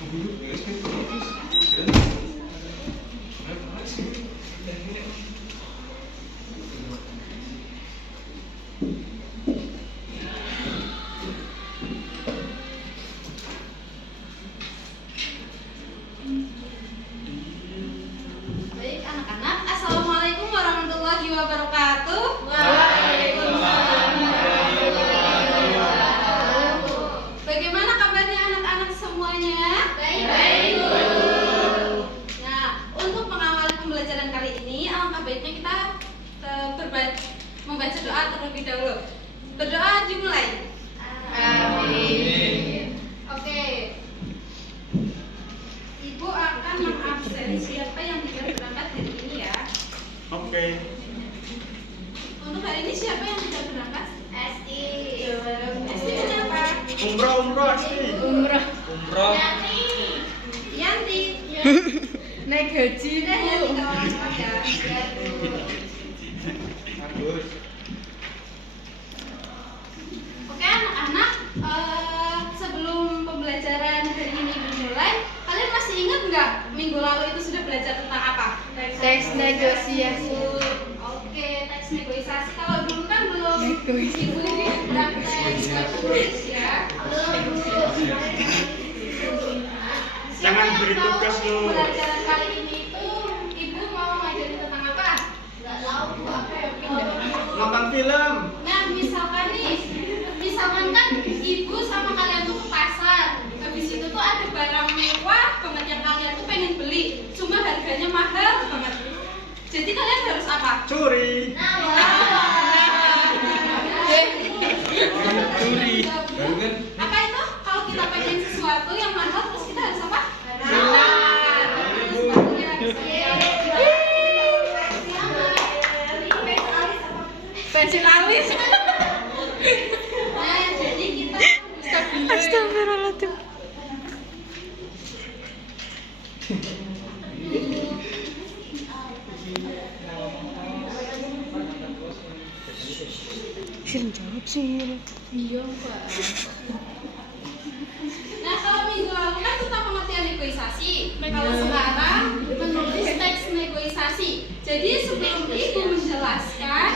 Baik anak-anak, assalamualaikum warahmatullahi wabarakatuh. Waalaikumsalam warahmatullahi wabarakatuh. Bagaimana kabarnya anak-anak semuanya? Baik. Nah, untuk mengawali pembelajaran kali ini, alangkah baiknya kita membaca doa terlebih dahulu. Berdoa dimulai. Amin. Oke. Ibu akan mengabsen siapa yang tidak berangkat hari ini ya. Oke. Untuk hari ini siapa yang tidak berangkat? Esti. Esti siapa? Umroh Asti. Umrah Umroh. Yanti. naik haji Sudah ya, Bu. tiga orang saja. Bagus. Oke anak-anak, sebelum pembelajaran hari ini dimulai, kalian masih ingat nggak minggu lalu itu sudah belajar tentang apa? Teks negosiasi. Oke, teks negosiasi. Kalau dulu kan belum Negosiasi. ibu praktek tulis ya. Siapa Jangan yang beri tahu tugas lu. pembelajaran kali ini itu ibu mau ngajarin tentang apa? Nggak tahu Bu, apa ya? Nonton film. Nah, misalkan kan ibu sama kalian tuh ke pasar. Habis itu tuh ada barang mewah banget yang kalian tuh pengen beli, cuma harganya mahal banget. Jadi kalian harus apa? Curi. Curi. Apa itu? Kalau kita pengen sesuatu yang mahal terus kita harus apa? Pensil alis. Nah, jadi kita Astagfirullahaladzim. Sini jawab sih. Iya, Pak. Nah, kalau minggu lalu kan tentang pengertian negosiasi. Kalau sekarang menulis teks negosiasi. Jadi sebelum ibu menjelaskan,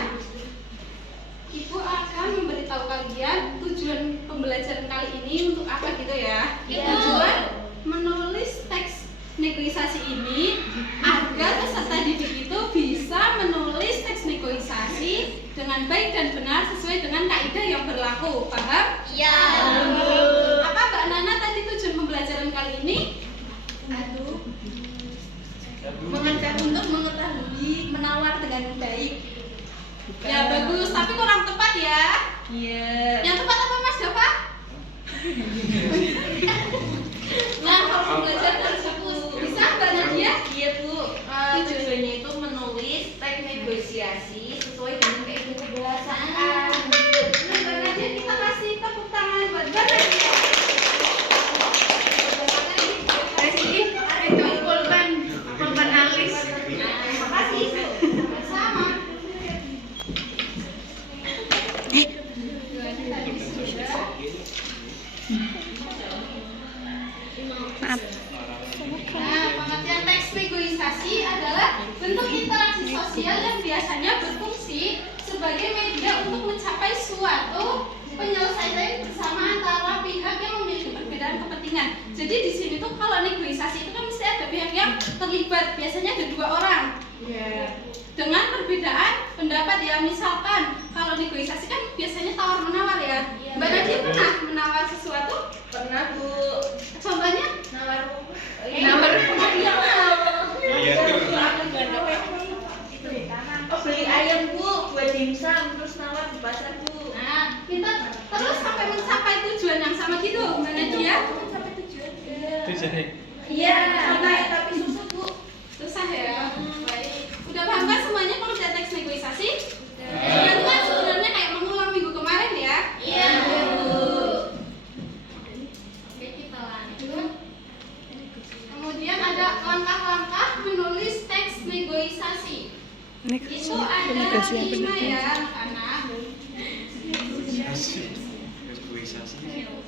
ibu akan memberitahu kalian tujuan pembelajaran kali ini untuk apa gitu ya. Tujuan menulis teks negosiasi ini agar peserta didik itu bisa menulis teks negosiasi dengan baik dan benar sesuai dengan kaidah yang berlaku. Paham? Iya. Apa Mbak Nana tadi tujuan pembelajaran kali ini? Untuk mengetahui menawar dengan baik. Ya bagus, tapi kurang tepat ya. Iya. Yang tepat apa Mas Dava? Nah, kalau pembelajaran harus fokus. Bisa Mbak Nadia? Iya Bu. Tujuannya itu menulis teks negosiasi sesuai dengan kaidah kebahasaan. Nah, Mbak Nadia kita kasih tepuk tangan buat Mbak Nadia. Itu korban alis. Terima kasih. Sama. Maaf. Nah, pengertian teks negosiasi adalah bentuk interaksi sosial yang biasanya berfungsi sebagai media untuk mencapai suatu penyelesaian bersama antara pihak yang memiliki perbedaan kepentingan. Jadi di sini tuh kalau negosiasi itu kan mesti ada pihak yang terlibat, biasanya ada 2 orang. Dengan perbedaan pendapat ya, misalkan kalau negosiasi kan biasanya tawar menawar ya. Mbak Nadia pernah menawar sesuatu? Pernah Bu. Contohnya? Nawar. Iya. Iya tuh. Oh, beli ayam Bu buat dimsum terus nawar di pasar Bu. Nah, kita terus sampai mencapai tujuan yang sama gitu, Mbak Nadia? Sampai tujuan. Iya, tapi susah Bu. Susah ya. Baik. Udah paham kan semuanya pengertian teks negosiasi? Sudah. Itu kan sebenarnya kayak mengulang minggu kemarin ya? Iya. Oke, kita lanjut. Kemudian ada langkah-langkah menulis teks negosiasi. Itu ada 5 ya, anak-anak.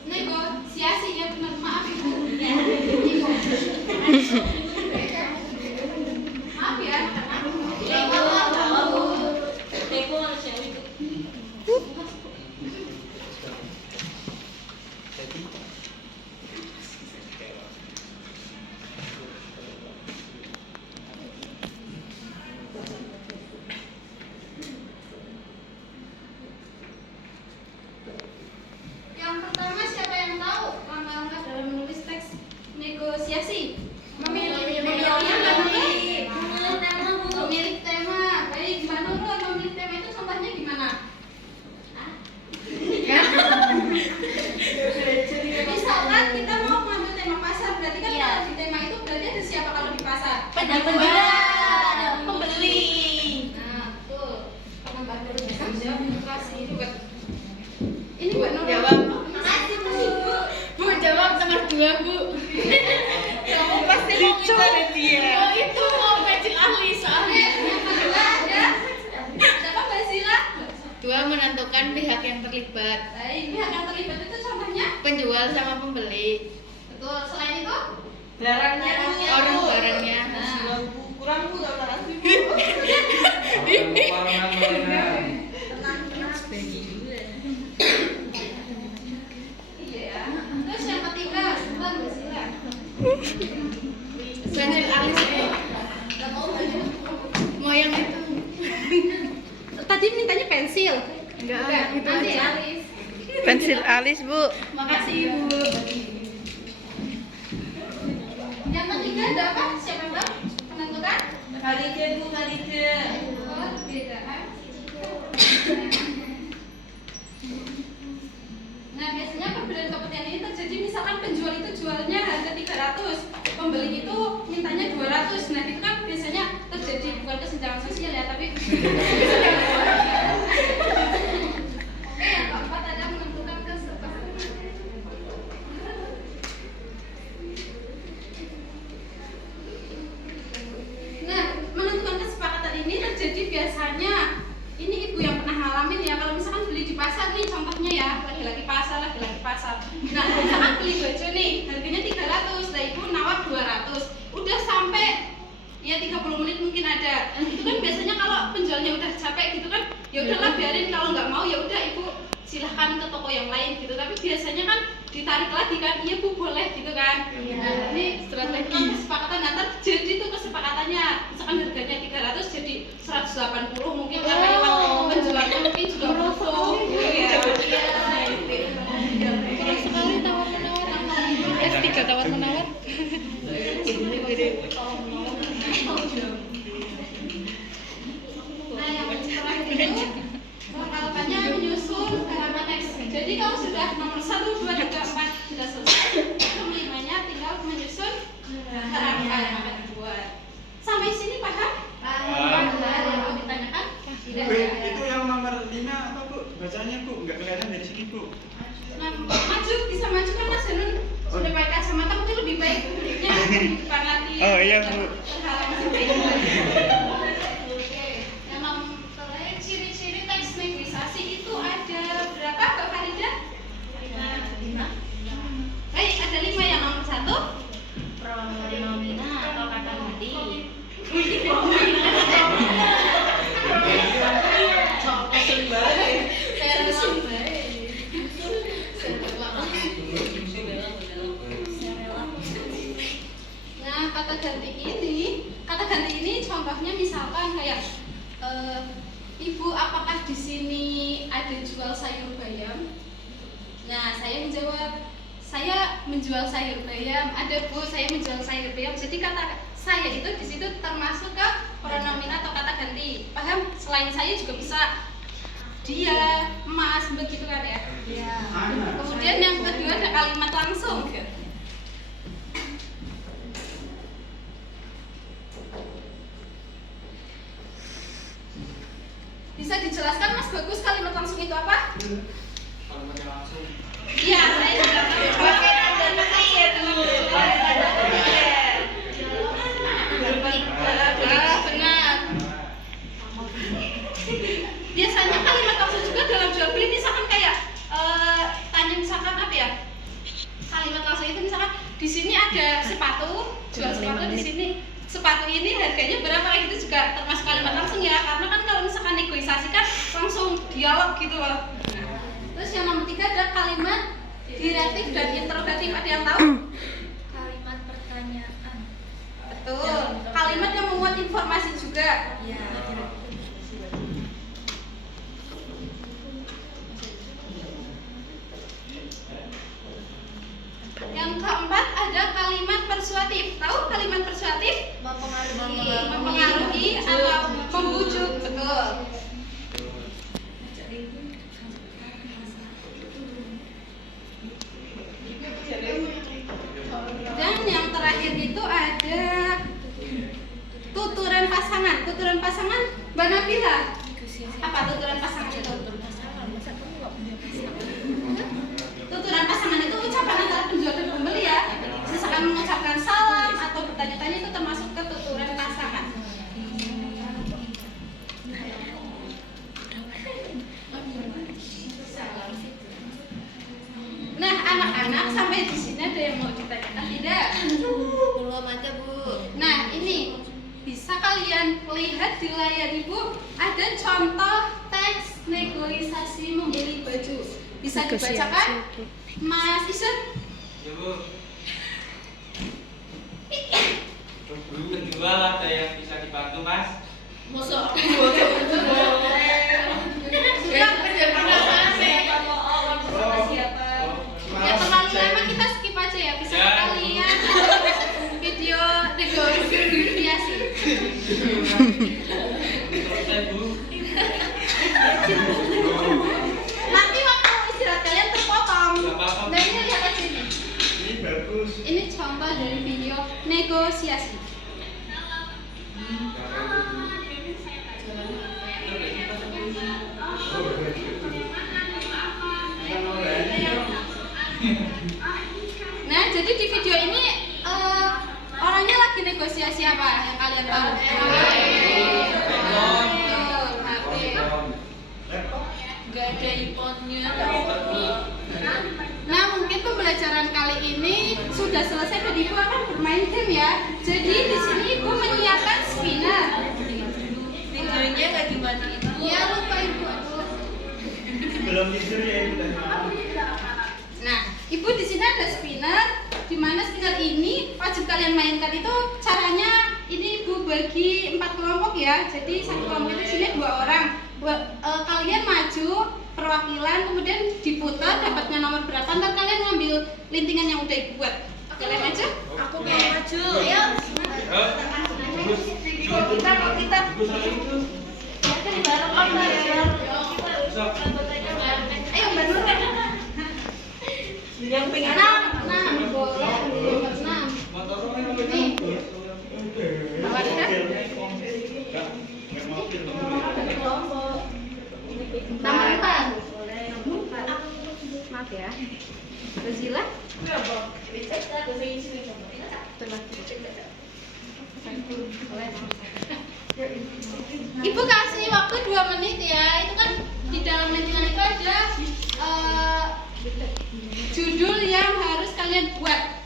Negosiasi ya benar, maaf Ibu. negosiasi? Memilih Memilih tema. Baik, Mbak Nurul, memilih tema itu contohnya gimana? Misalkan kita mau mengambil tema pasar, berarti kan kalau di tema itu berarti ada siapa kalau di pasar? penjual, pembeli. Nah, betul. Karena Mbak Nurul bisa menjawab, kasih buat ini Mbak Nurul. Jawab. Makasih Bu. Bu jawab nomor 2, Bu. Kamu pasti mau minta dia. Oh, itu mau pensil ahli soalnya. Yang kedua ada siapa Mbak Sila? 2 menentukan pihak yang terlibat. Baik, pihak yang terlibat itu contohnya? Penjual sama pembeli. Betul. Selain itu? Barangnya Orang barangnya. Nah, kurang Bu gak makasih Bu. iya ya. Terus yang ketiga, sebentar Mbak Sila. Pensil alis Bu. Gak mau baju. Mau yang itu. Tadi mintanya pensil. Enggak, itu nanti aja. alis. Pensil alis, Bu. Makasih Bu. Yang ketiga ada apa? Siapa yang tahu? Menentukan? Kalijen Bu, kalijen. Oh, beda kan? Nah, biasanya perbedaan kepentingan ini terjadi misalkan penjual itu jualnya harga 300, pembeli itu mintanya 200. Nah, itu kan biasanya terjadi bukan kesenjangan sosial ya, tapi Oke, yang keempat ada menentukan kesepakatan. Nah, menentukan kesepakatan ini terjadi biasanya ini ibu yang pernah ngalamin ya, kalau misalkan beli di pasar nih contohnya ya, laki-laki pasar. Nah, misalkan beli baju nih, harganya 300, nah ibu nawar 200, udah sampai ya 30 menit mungkin ada. Itu kan biasanya kalau penjualnya udah capek gitu kan, ya udahlah biarin, kalau nggak mau ya udah ibu silahkan ke toko yang lain gitu. Tapi biasanya kan ditarik lagi kan, iya Bu boleh gitu kan. Nah, ini strategi kesepakatan. Nah, terjadi tuh kesepakatannya, misalkan harganya 300 jadi 180 mungkin karena emang penjualnya mungkin juga butuh gitu ya. Kurang sekali tawar-menawar. S3 tawar-menawar. Nah, yang terakhir itu perlengkapannya menyusun halaman teks. Jadi kalau sudah nomor 1, 2, 3, 4 sudah selesai, kelimanya tinggal menyusun halaman yang akan dibuat. Sampai sini paham? Paham. Ada yang mau ditanyakan? Tidak Bu, ya? itu yang nomor 5 apa Bu? Bacanya Bu, nggak kelihatan dari sini Bu. Nah, maju, bisa maju kan Mas Hanun sudah pakai kacamata, mungkin lebih baik duduknya di depan lagi. Oh, iya, Bu. Halaman seperti Oke, yang nomor ciri-ciri teks negosiasi itu ada berapa Mbak Farida? 5. Baik, ada 5. Yang nomor 1 Pronomina atau kata ganti. Nah, kata ganti ini contohnya misalkan kayak Ibu, apakah di sini ada jual sayur bayam? Nah, saya menjawab, saya menjual sayur bayam. Ada Bu, saya menjual sayur bayam. Jadi kata saya itu di situ termasuk ke pronomina atau kata ganti. Paham? Selain saya juga bisa dia, Mas, begitu kan ya? Iya. Kemudian yang kedua ada kalimat langsung. Bisa dijelaskan Mas Bagus kalimat langsung itu apa? Kalimatnya langsung. Iya, saya juga tahu. Pakai tanda petir Bu. Pakai tanda petir. Benar. Biasanya kalimat langsung juga dalam jual beli, misalkan kayak tanya misalkan apa ya? Kalimat langsung itu misalkan di sini ada sepatu, jual sepatu di sini. Sepatu ini harganya berapa, kayak gitu juga termasuk kalimat langsung ya, karena kan kalau misalkan negosiasi kan langsung dialog gitu loh. Terus yang nomor 3 ada kalimat direktif dan interrogatif, ada yang tahu? Kalimat pertanyaan. Betul, kalimat yang memuat informasi juga. Ya. Yang keempat ada kalimat persuasif. tuturan pasangan Mbak Nabila? Apa tuturan pasangan itu? Tuturan pasangan itu ucapan antara penjual dan pembeli ya. Misalkan mengucapkan salam atau bertanya-tanya itu termasuk ke tuturan pasangan. Nah, anak-anak sampai di sini ada yang mau ditanyakan tidak? Belum aja, Bu. Nah, ini bisa kalian lihat di layar Ibu ada contoh teks negosiasi membeli baju. Bisa dibacakan? Mas Isun? Ya Bu. Bu penjual ada yang bisa dibantu Mas? Mosok. Ya terlalu lama kita skip aja ya. Bisa kalian video negosiasi. Nanti waktu istirahat kalian terpotong. Nah ini lihat aja ini. Ini bagus. Ini contoh dari video negosiasi. Nah, jadi di video ini orangnya lagi negosiasi apa yang kalian tahu? Gak ada iPhone-nya. Nah, mungkin pembelajaran kali ini sudah selesai dan Ibu akan bermain game ya. Jadi di sini Ibu menyiapkan spinner. Videonya gak dimatiin. Iya, lupa Ibu. Belum tidur ya Ibu. Nah, Ibu di sini ada spinner. Di mana spinner ini wajib kalian mainkan itu caranya ini Ibu bagi 4 kelompok ya. Jadi satu kelompok itu sini 2 orang. Kalian maju perwakilan kemudian diputar dapatnya nomor berapa ntar kalian ngambil lintingan yang udah Ibu buat. Kalian maju? Aku mau maju. Ayo. Kita. Ayo Mbak Nur. Yang pengen 6 boleh. 6. Nih. Nomor 4. Maaf ya. Rozila? Ibu kasih waktu 2 menit ya. Itu kan di dalam lintingan itu ada judul yang harus kalian buat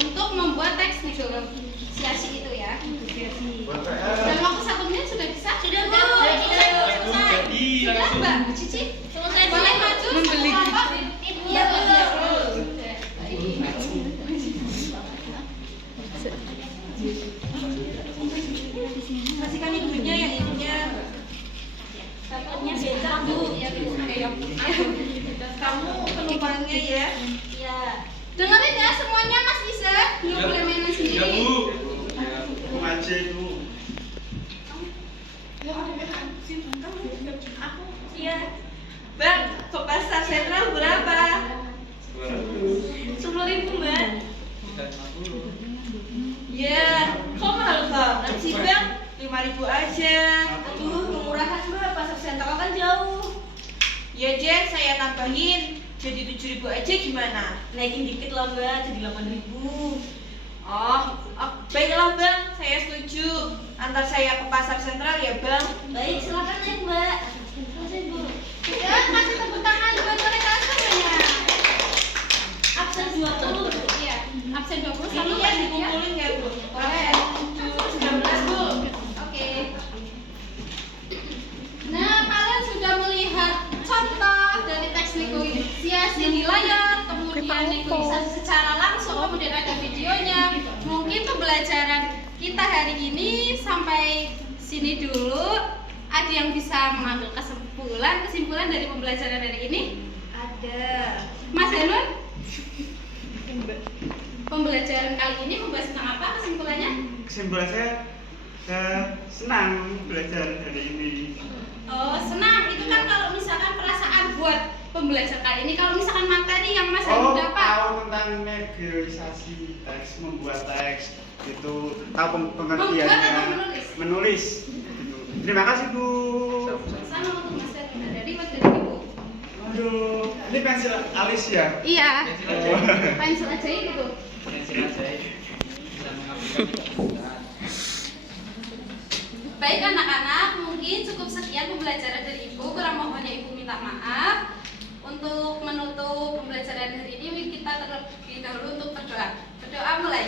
untuk membuat teks negosiasi itu ya. Dalam waktu 1 menit sudah bisa? Sudah Mbak Cici? Boleh maju? Membeli. Iya. kasihkan ibunya yang ininya. Satunya becak, Bu. Kamu penumpangnya ya? Iya. Dengerin ya semuanya Mas Isa. Nggak boleh mainan sendiri. Ya Bu. Aja itu. Aku iya. Bang, ke pasar sentral berapa? 10.000, Mbak. Ya, kok mahal banget sih, Bang? 5.000 aja. Aduh, kemurahan, Mbak. Pasar sentral kan jauh. Ya, Jen, saya tambahin jadi 7.000 aja gimana? Naikin dikit lah, Mbak, jadi 8.000. Oh, baiklah, Bang. Saya setuju. Antar saya ke pasar sentral ya, Bang. Baik, silakan naik, Mbak. Ya, kasih tepuk tangan buat mereka semuanya. Absen 20. Iya, absen 20 sama Ini Mbak ya Lydia. dikumpulin ya, Bu. Boleh. 19, Bu. Oke. Nah, kalian sudah melihat contoh dari teks negosiasi di layar, kemudian negosiasi secara langsung, kemudian ada videonya. Mungkin pembelajaran kita hari ini sampai sini dulu. Ada yang bisa mengambil kesimpulan dari pembelajaran hari ini? Ada. Mas Danun? Pembelajaran kali ini membahas tentang apa kesimpulannya? Kesimpulan saya senang belajar hari ini. Oh, senang. Itu kan kalau misalkan perasaan buat pembelajaran kali ini. Kalau misalkan materi yang Mas Danun dapat. Tahu tentang negosiasi teks, membuat teks itu tahu pengertiannya. Membuat atau menulis? Menulis. Terima kasih Bu. Sama untuk Mas Erwin dari Mas dari Ibu. Aduh, ini pensil alis ya? Iya. Pensil ajaib itu. Baik anak-anak, mungkin cukup sekian pembelajaran dari Ibu. Kurang mohonnya Ibu minta maaf. Untuk menutup pembelajaran hari ini kita terlebih dahulu untuk berdoa. Berdoa mulai.